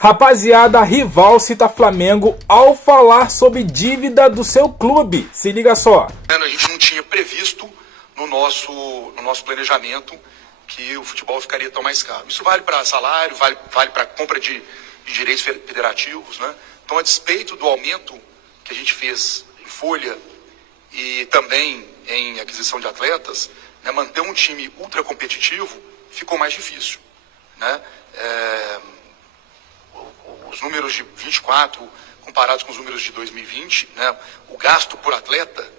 Rapaziada, rival cita Flamengo ao falar sobre dívida do seu clube. Se liga só. A gente não tinha previsto no nosso planejamento que o futebol ficaria tão mais caro. Isso vale para salário, vale para compra de direitos federativos, né? Então, a despeito do aumento que a gente fez em folha e também em aquisição de atletas, né, manter um time ultra competitivo ficou mais difícil, né? Os números de 24 comparados com os números de 2020, né, o gasto por atleta,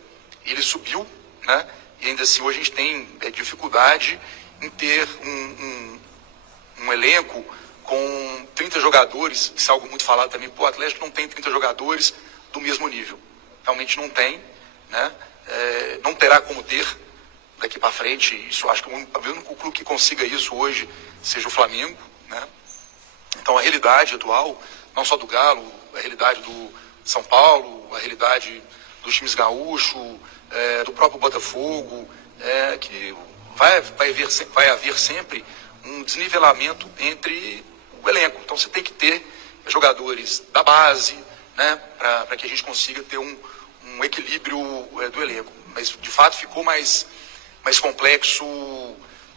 ele subiu, né, e ainda assim hoje a gente tem dificuldade em ter um elenco com 30 jogadores, isso é algo muito falado também, o Atlético não tem 30 jogadores do mesmo nível, realmente não tem, né, não terá como ter daqui para frente, isso acho que o único clube que consiga isso hoje seja o Flamengo, né. Então, a realidade atual, não só do Galo, a realidade do São Paulo, a realidade dos times gaúchos, do próprio Botafogo, que vai haver sempre um desnivelamento entre o elenco. Então, você tem que ter jogadores da base, né, para que a gente consiga ter um equilíbrio do elenco. Mas, de fato, ficou mais complexo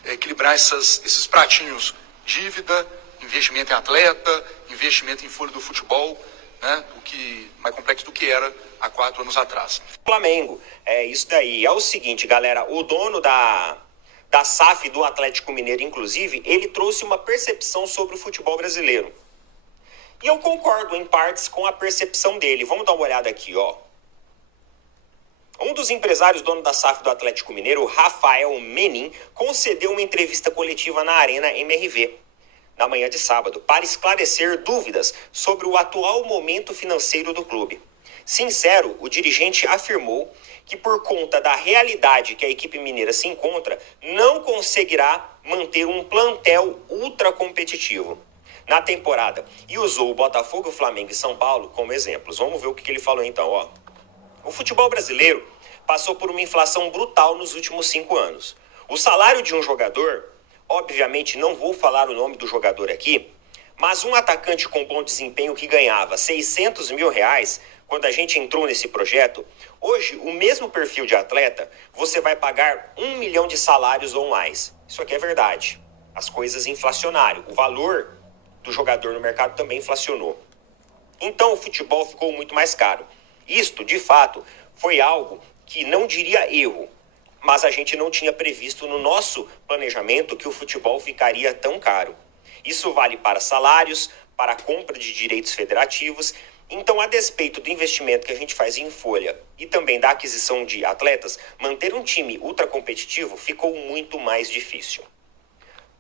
equilibrar esses pratinhos: dívida, investimento em atleta, investimento em folha do futebol, né? O que mais complexo do que era há 4 anos atrás. Flamengo, isso daí. É o seguinte, galera, o dono da SAF do Atlético Mineiro, inclusive, ele trouxe uma percepção sobre o futebol brasileiro. E eu concordo em partes com a percepção dele. Vamos dar uma olhada aqui, ó. Um dos empresários dono da SAF do Atlético Mineiro, Rafael Menin, concedeu uma entrevista coletiva na Arena MRV na manhã de sábado, para esclarecer dúvidas sobre o atual momento financeiro do clube. Sincero, o dirigente afirmou que, por conta da realidade que a equipe mineira se encontra, não conseguirá manter um plantel ultra competitivo na temporada, e usou o Botafogo, o Flamengo e São Paulo como exemplos. Vamos ver o que ele falou então, ó. O futebol brasileiro passou por uma inflação brutal nos últimos 5 anos. O salário de um jogador, obviamente não vou falar o nome do jogador aqui, mas um atacante com bom desempenho que ganhava 600 mil reais quando a gente entrou nesse projeto, hoje o mesmo perfil de atleta, você vai pagar 1 milhão de salários ou mais. Isso aqui é verdade. As coisas inflacionaram. O valor do jogador no mercado também inflacionou. Então o futebol ficou muito mais caro. Isto, de fato, foi algo que não diria erro, mas a gente não tinha previsto no nosso planejamento que o futebol ficaria tão caro. Isso vale para salários, para a compra de direitos federativos. Então, a despeito do investimento que a gente faz em folha e também da aquisição de atletas, manter um time ultra competitivo ficou muito mais difícil.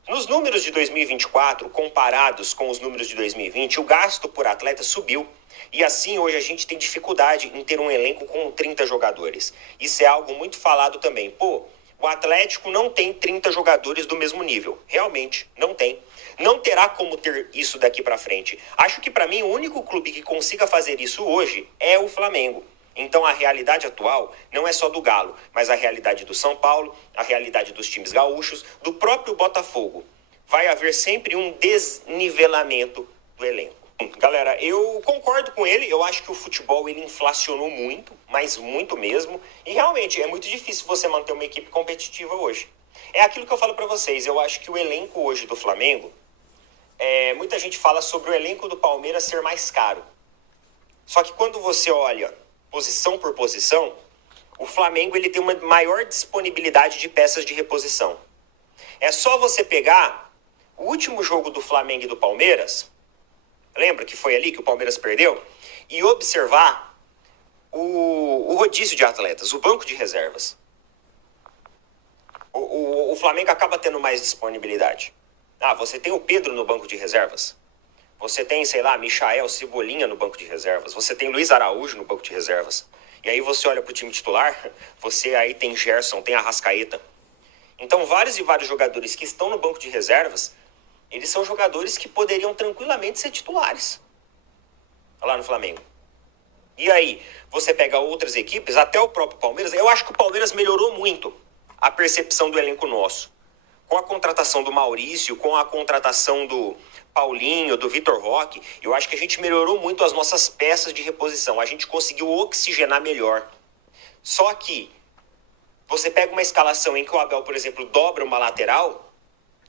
Nos números de 2024, comparados com os números de 2020, o gasto por atleta subiu. E assim, hoje a gente tem dificuldade em ter um elenco com 30 jogadores. Isso é algo muito falado também. Pô, o Atlético não tem 30 jogadores do mesmo nível. Realmente, não tem. Não terá como ter isso daqui pra frente. Acho que pra mim o único clube que consiga fazer isso hoje é o Flamengo. Então a realidade atual não é só do Galo, mas a realidade do São Paulo, a realidade dos times gaúchos, do próprio Botafogo. Vai haver sempre um desnivelamento do elenco. Galera, eu concordo com ele, eu acho que o futebol ele inflacionou muito, mas muito mesmo, e realmente é muito difícil você manter uma equipe competitiva hoje. É aquilo que eu falo pra vocês, eu acho que o elenco hoje do Flamengo, muita gente fala sobre o elenco do Palmeiras ser mais caro. Só que quando você olha posição por posição, o Flamengo ele tem uma maior disponibilidade de peças de reposição. É só você pegar o último jogo do Flamengo e do Palmeiras, lembra que foi ali que o Palmeiras perdeu? E observar o rodízio de atletas, o banco de reservas. O Flamengo acaba tendo mais disponibilidade. Você tem o Pedro no banco de reservas. Você tem, sei lá, Michael, Cebolinha no banco de reservas. Você tem Luiz Araújo no banco de reservas. E aí você olha pro time titular, você aí tem Gerson, tem Arrascaeta. Então vários e vários jogadores que estão no banco de reservas, eles são jogadores que poderiam tranquilamente ser titulares lá no Flamengo. E aí, você pega outras equipes, até o próprio Palmeiras. Eu acho que o Palmeiras melhorou muito a percepção do elenco nosso. com a contratação do Maurício, com a contratação do Paulinho, do Vitor Roque, eu acho que a gente melhorou muito as nossas peças de reposição. A gente conseguiu oxigenar melhor. Só que você pega uma escalação em que o Abel, por exemplo, dobra uma lateral.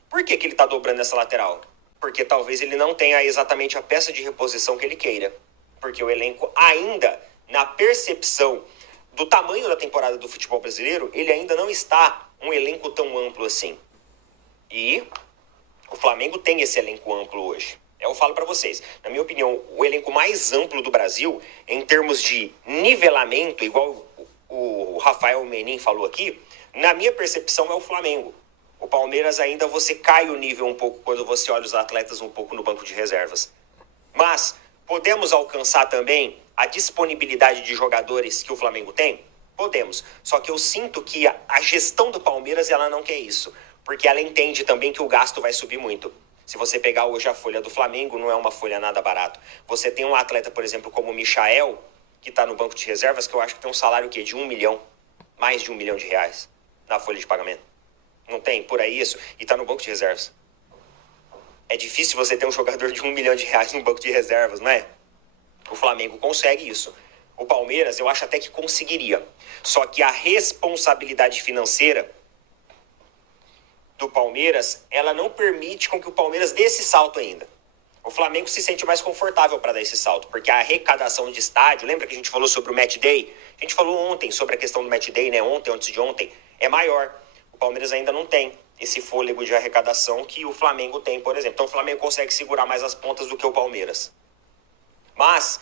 Por que ele está dobrando essa lateral? Porque talvez ele não tenha exatamente a peça de reposição que ele queira. Porque o elenco ainda, na percepção do tamanho da temporada do futebol brasileiro, ele ainda não está um elenco tão amplo assim. E o Flamengo tem esse elenco amplo hoje. Eu falo para vocês, na minha opinião, o elenco mais amplo do Brasil, em termos de nivelamento, igual o Rafael Menin falou aqui, na minha percepção é o Flamengo. O Palmeiras ainda você cai o nível um pouco quando você olha os atletas um pouco no banco de reservas. Mas podemos alcançar também a disponibilidade de jogadores que o Flamengo tem? Podemos. Só que eu sinto que a gestão do Palmeiras ela não quer isso. Porque ela entende também que o gasto vai subir muito. Se você pegar hoje a folha do Flamengo, não é uma folha nada barata. Você tem um atleta, por exemplo, como o Michael, que está no banco de reservas, que eu acho que tem um salário de 1 milhão, mais de 1 milhão de reais na folha de pagamento. Não tem por aí isso? E está no banco de reservas. É difícil você ter um jogador de 1 milhão de reais no banco de reservas, não é? O Flamengo consegue isso. O Palmeiras, eu acho até que conseguiria. Só que a responsabilidade financeira do Palmeiras, ela não permite com que o Palmeiras dê esse salto ainda. O Flamengo se sente mais confortável para dar esse salto, porque a arrecadação de estádio, lembra que a gente falou sobre o Match Day? A gente falou ontem sobre a questão do Match Day, né? Ontem, antes de ontem, é maior. O Palmeiras ainda não tem esse fôlego de arrecadação que o Flamengo tem, por exemplo. Então o Flamengo consegue segurar mais as pontas do que o Palmeiras. Mas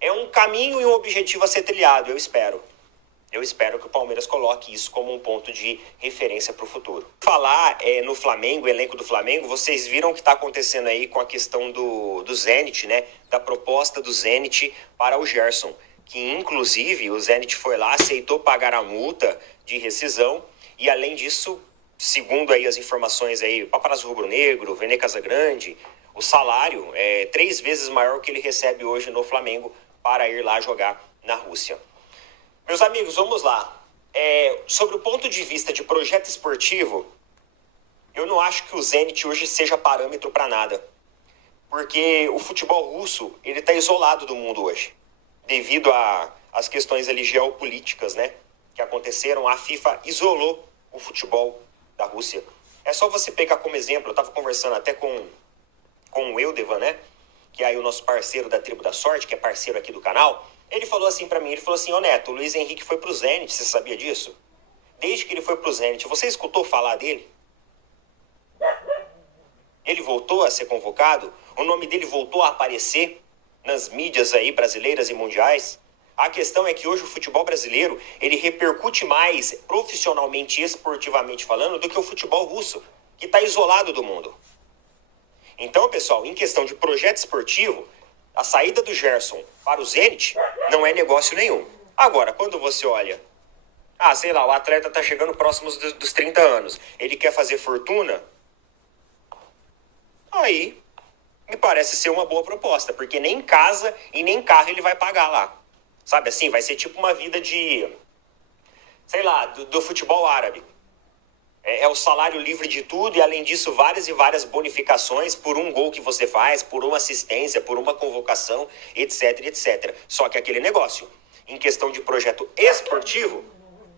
é um caminho e um objetivo a ser trilhado, eu espero. Eu espero que o Palmeiras coloque isso como um ponto de referência para o futuro. Falar no Flamengo, elenco do Flamengo, vocês viram o que está acontecendo aí com a questão do Zenit, né? Da proposta do Zenit para o Gerson. Que inclusive o Zenit foi lá, aceitou pagar a multa de rescisão. E além disso, segundo aí as informações aí, Paparazzo Rubro-Negro, Vene Casagrande, o salário é 3 vezes maior que ele recebe hoje no Flamengo para ir lá jogar na Rússia. Meus amigos, vamos lá. Sobre o ponto de vista de projeto esportivo, eu não acho que o Zenit hoje seja parâmetro para nada. Porque o futebol russo, ele está isolado do mundo hoje. Devido às questões ali geopolíticas, né? Que aconteceram, a FIFA isolou o futebol da Rússia. É só você pegar como exemplo, eu estava conversando até com o Eldevan, né? Que é aí o nosso parceiro da Tribo da Sorte, que é parceiro aqui do canal. Ele falou assim pra mim, ele falou assim, Neto, o Luiz Henrique foi pro Zenit, você sabia disso? Desde que ele foi pro Zenit, você escutou falar dele? Ele voltou a ser convocado? O nome dele voltou a aparecer nas mídias aí brasileiras e mundiais? A questão é que hoje o futebol brasileiro, ele repercute mais profissionalmente e esportivamente falando do que o futebol russo, que está isolado do mundo. Então, pessoal, em questão de projeto esportivo, a saída do Gerson para o Zenit não é negócio nenhum. Agora, quando você olha, sei lá, o atleta está chegando próximo dos 30 anos, ele quer fazer fortuna, aí me parece ser uma boa proposta, porque nem casa e nem carro ele vai pagar lá. Sabe assim, vai ser tipo uma vida de, sei lá, do futebol árabe. É o salário livre de tudo e, além disso, várias e várias bonificações por um gol que você faz, por uma assistência, por uma convocação, etc, etc. Só que aquele negócio, em questão de projeto esportivo,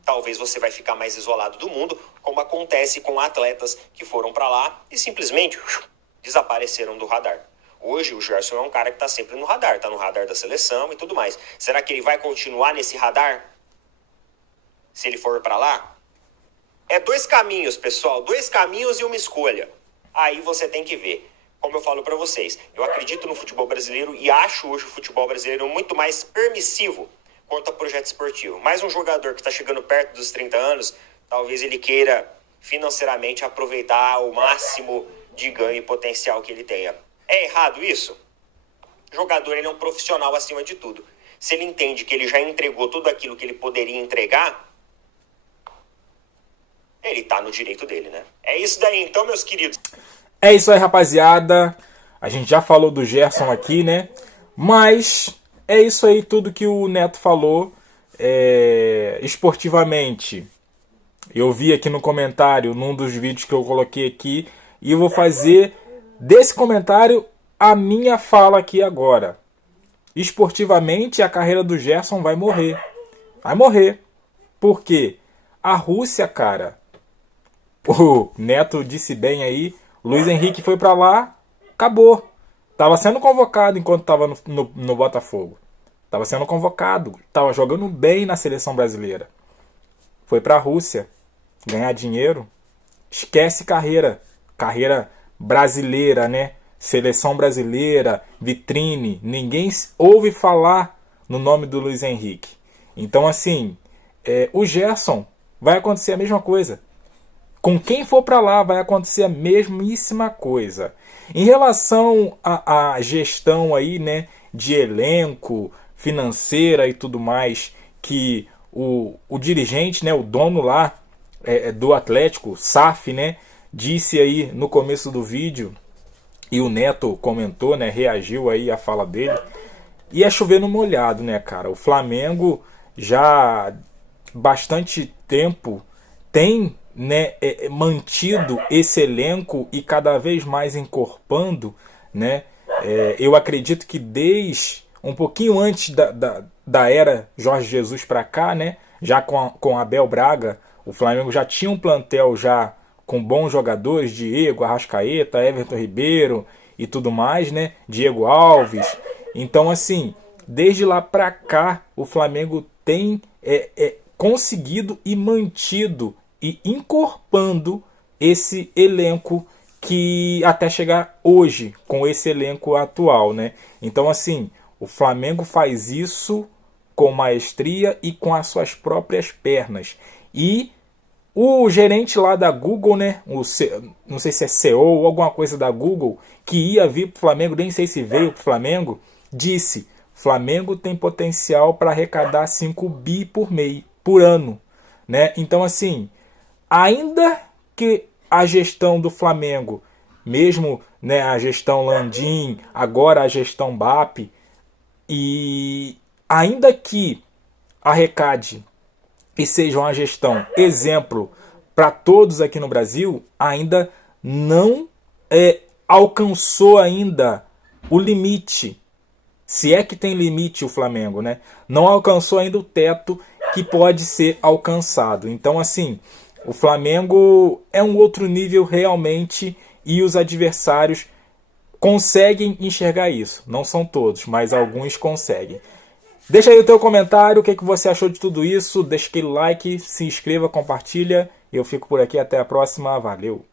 talvez você vai ficar mais isolado do mundo, como acontece com atletas que foram para lá e simplesmente desapareceram do radar. Hoje o Gerson é um cara que está sempre no radar, está no radar da seleção e tudo mais. Será que ele vai continuar nesse radar? Se ele for para lá? É 2 caminhos, pessoal. 2 caminhos e uma escolha. Aí você tem que ver. Como eu falo para vocês, eu acredito no futebol brasileiro e acho hoje o futebol brasileiro muito mais permissivo quanto a projeto esportivo. Mas um jogador que está chegando perto dos 30 anos, talvez ele queira financeiramente aproveitar o máximo de ganho e potencial que ele tenha. É errado isso? O jogador ele é um profissional acima de tudo. Se ele entende que ele já entregou tudo aquilo que ele poderia entregar, ele tá no direito dele, né? É isso daí então, meus queridos. É isso aí, rapaziada. A gente já falou do Gerson aqui, né? Mas é isso aí, tudo que o Neto falou. Esportivamente, Eu vi aqui no comentário, num dos vídeos que eu coloquei aqui, e eu vou fazer desse comentário a minha fala aqui agora. Esportivamente, a carreira do Gerson vai morrer. Vai morrer. Por quê? A Rússia, cara, o Neto disse bem aí, Luiz Henrique foi pra lá, acabou. Tava sendo convocado enquanto tava no Botafogo. Tava sendo convocado, tava jogando bem na seleção brasileira. Foi pra Rússia ganhar dinheiro. Esquece carreira brasileira, né? Seleção brasileira, vitrine. Ninguém ouve falar no nome do Luiz Henrique. Então, assim, o Gerson vai acontecer a mesma coisa. Com quem for para lá vai acontecer a mesmíssima coisa. Em relação à gestão aí, né, de elenco, financeira e tudo mais, que o dirigente, né, o dono lá do Atlético, SAF, né, disse aí no começo do vídeo, e o Neto comentou, né, reagiu aí à fala dele, e é chover no molhado, né, cara? O Flamengo já há bastante tempo tem, né, mantido esse elenco e cada vez mais encorpando, né? Eu acredito que desde um pouquinho antes da era Jorge Jesus para cá, né? Já com Abel Braga, o Flamengo já tinha um plantel já com bons jogadores, Diego, Arrascaeta, Everton Ribeiro e tudo mais, né? Diego Alves. Então, assim, desde lá para cá, o Flamengo tem conseguido e mantido e encorpando esse elenco que até chegar hoje com esse elenco atual, né? Então, assim, o Flamengo faz isso com maestria e com as suas próprias pernas. E o gerente lá da Google, né? Não sei se é CEO ou alguma coisa da Google, que ia vir para o Flamengo, nem sei se veio para o Flamengo, disse: Flamengo tem potencial para arrecadar 5 bi por ano, né? Então, assim, ainda que a gestão do Flamengo, mesmo, né, a gestão Landim, agora a gestão BAP, e ainda que arrecade e seja uma gestão exemplo para todos aqui no Brasil, ainda não alcançou ainda o limite. Se é que tem limite o Flamengo, né? Não alcançou ainda o teto que pode ser alcançado. Então, assim, o Flamengo é um outro nível realmente e os adversários conseguem enxergar isso. Não são todos, mas alguns conseguem. Deixa aí o teu comentário, o que você achou de tudo isso. Deixa aquele like, se inscreva, compartilha. Eu fico por aqui, até a próxima. Valeu!